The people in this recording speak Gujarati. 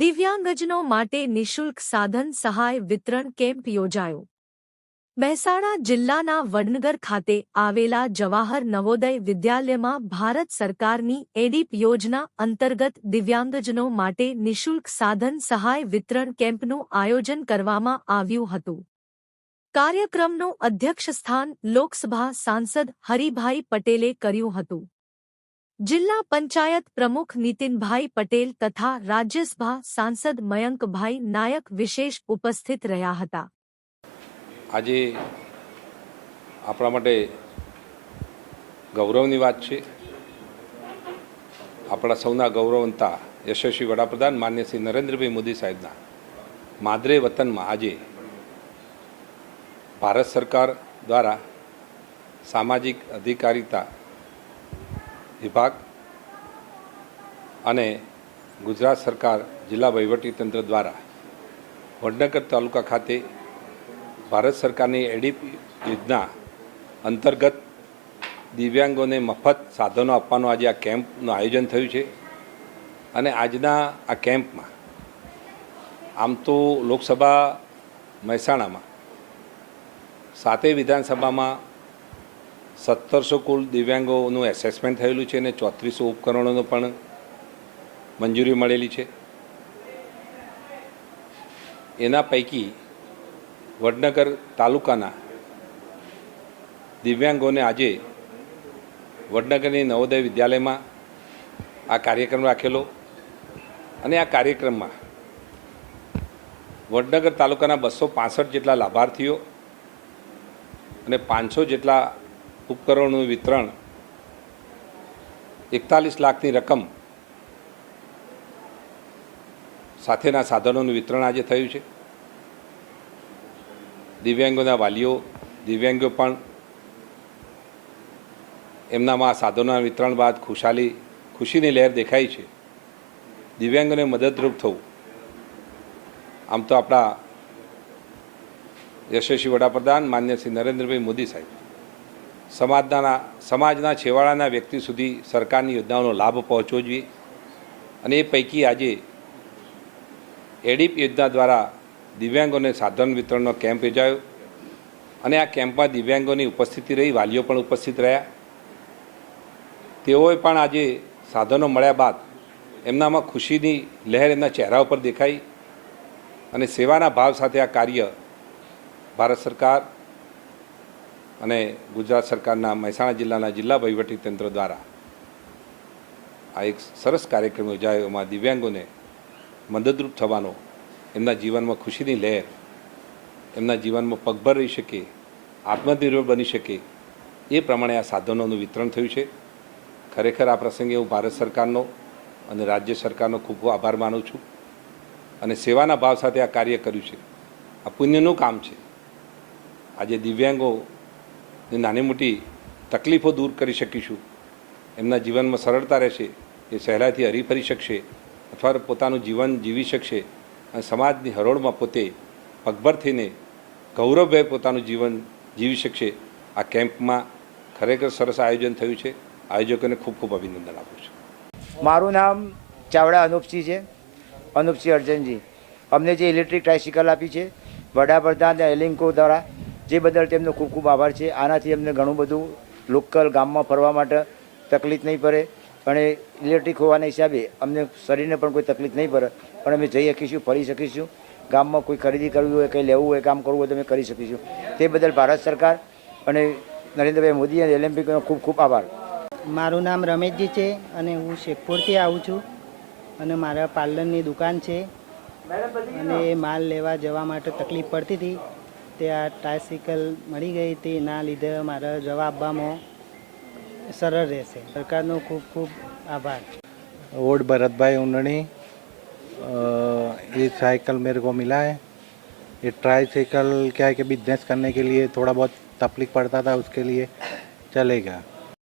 દિવ્યાંગજનો માટે નિઃશુલ્ક સાધન સહાય વિતરણ કેમ્પ યોજાયો. મહેસાણા જિલ્લાના વડનગર ખાતે આવેલા જવાહર નવોદય વિદ્યાલયમાં ભારત સરકારની એડીપ યોજના અંતર્ગત દિવ્યાંગજનો માટે નિઃશુલ્ક સાધન સહાય વિતરણ કેમ્પનું આયોજન કરવામાં આવ્યું હતું. કાર્યક્રમનું અધ્યક્ષસ્થાન લોકસભા સાંસદ હરિભાઈ પટેલે કર્યું હતું. જિલ્લા પંચાયત પ્રમુખ નીતિનભાઈ પટેલ તથા રાજ્યસભા સાંસદ મયંકભાઈ નાયક વિશેષ ઉપસ્થિત રહ્યા હતા. આજે આપણા માટે ગૌરવની વાત છે. આપણા સૌના ગૌરવવંતા યશસ્વી વડાપ્રધાન માન્ય શ્રી નરેન્દ્રભાઈ મોદી સાહેબના માદરે વતનમાં આજે ભારત સરકાર દ્વારા સામાજિક અધિકારિતા વિભાગ અને ગુજરાત સરકાર જિલ્લા વહીવટીતંત્ર દ્વારા વડનગર તાલુકા ખાતે ભારત સરકારની એડીપ યોજના અંતર્ગત દિવ્યાંગોને મફત સાધનો આપવાનું આજે આ કેમ્પનું આયોજન થયું છે. અને આજના આ કેમ્પમાં આમ તો લોકસભા મહેસાણામાં 7 વિધાનસભામાં 1700 કુલ દિવ્યાંગોનું એસેસમેન્ટ થયેલું છે અને 3400 ઉપકરણોનો પણ મંજૂરી મળેલી છે. એના પૈકી વડનગર તાલુકાના દિવ્યાંગોને આજે વડનગરની નવોદય વિદ્યાલયમાં આ કાર્યક્રમ રાખેલો અને આ કાર્યક્રમમાં વડનગર તાલુકાના 265 જેટલા લાભાર્થીઓ અને 500 જેટલા ઉપકરણોનું વિતરણ 41 લાખની રકમ સાથેના સાધનોનું વિતરણ આજે થયું છે. દિવ્યાંગોના વાલીઓ દિવ્યાંગો પણ એમનામાં સાધનોના વિતરણ બાદ ખુશીની લહેર દેખાઈ છે. દિવ્યાંગોને મદદરૂપ થવું આમ તો આપણા યશસ્વી વડાપ્રધાન માન્ય શ્રી નરેન્દ્રભાઈ મોદી સાહેબ સમાજના છેવાડાના વ્યક્તિ સુધી સરકારની યોજનાઓનો લાભ પહોંચવો જોઈએ. અને એ પૈકી આજે એડીપ યોજના દ્વારા દિવ્યાંગોને સાધન વિતરણનો કેમ્પ યોજાયો અને આ કેમ્પમાં દિવ્યાંગોની ઉપસ્થિતિ રહી, વાલીઓ પણ ઉપસ્થિત રહ્યા. તેઓએ પણ આજે સાધનો મળ્યા બાદ એમનામાં ખુશીની લહેર એમના ચહેરા ઉપર દેખાઈ અને સેવાના ભાવ સાથે આ કાર્ય ભારત સરકાર અને ગુજરાત સરકારના મહેસાણા જિલ્લાના જિલ્લા વહીવટીતંત્ર દ્વારા આ એક સરસ કાર્યક્રમ યોજાયો. એમાં દિવ્યાંગોને મદદરૂપ થવાનો, એમના જીવનમાં ખુશીની લહેર, એમના જીવનમાં પગભર રહી શકે, આત્મનિર્ભર બની શકે એ પ્રમાણે આ સાધનોનું વિતરણ થયું છે. ખરેખર આ પ્રસંગે હું ભારત સરકારનો અને રાજ્ય સરકારનો ખૂબ ખૂબ આભાર માનું છું. અને સેવાના ભાવ સાથે આ કાર્ય કર્યું છે. આ પુણ્યનું કામ છે. આજે દિવ્યાંગોની નાની મોટી તકલીફો દૂર કરી શકીશું, એમના જીવનમાં સરળતા રહેશે, એ સહેલાઈથી હરીફરી શકશે અથવા પોતાનું જીવન જીવી શકશે અને સમાજની હરોળમાં પોતે પગભર થઈને ગૌરવભેર પોતાનું જીવન જીવી શકશે. આ કેમ્પમાં ખરેખર સરસ આયોજન થયું છે. આયોજકોને ખૂબ ખૂબ અભિનંદન આપું છું. મારું નામ ચાવડા અનુપસિંહ છે, અનુપસિંહ અર્જનજી. અમને જે ઇલેક્ટ્રિક ટ્રાયસિકલ આપી છે વડાપ્રધાન એલિંકો દ્વારા, જે બદલ તેમનો ખૂબ ખૂબ આભાર છે. આનાથી અમને ઘણું બધું લોકલ ગામમાં ફરવા માટે તકલીફ નહીં પડે અને ઇલેક્ટ્રિક હોવાના હિસાબે અમને શરીરને પણ કોઈ તકલીફ નહીં પડે, પણ અમે જઈ શકીશું, ફરી શકીશું. ગામમાં કોઈ ખરીદી કરવી હોય, કંઈ લેવું હોય, કામ કરવું હોય તો અમે કરી શકીશું. તે બદલ ભારત સરકાર અને નરેન્દ્રભાઈ મોદી અને એલએમપીનો ખૂબ ખૂબ આભાર. મારું નામ રમેશજી છે અને હું શેખપુરથી આવું છું અને મારા પાર્લરની દુકાન છે અને માલ લેવા જવા માટે તકલીફ પડતી હતી. તે આ ટ્રાયસિકલ મળી ગઈ હતી, એના લીધે મારા જવા આપવામાં સરળ રહેશે. સરકારનો ખૂબ ખૂબ आभार. ओड भरत भाई उन्होंने ये साइकिल मेरे को मिला है. ये ट्राई साइकिल क्या है कि बिजनेस करने के लिए थोड़ा बहुत तकलीफ पड़ता था, उसके लिए चलेगा.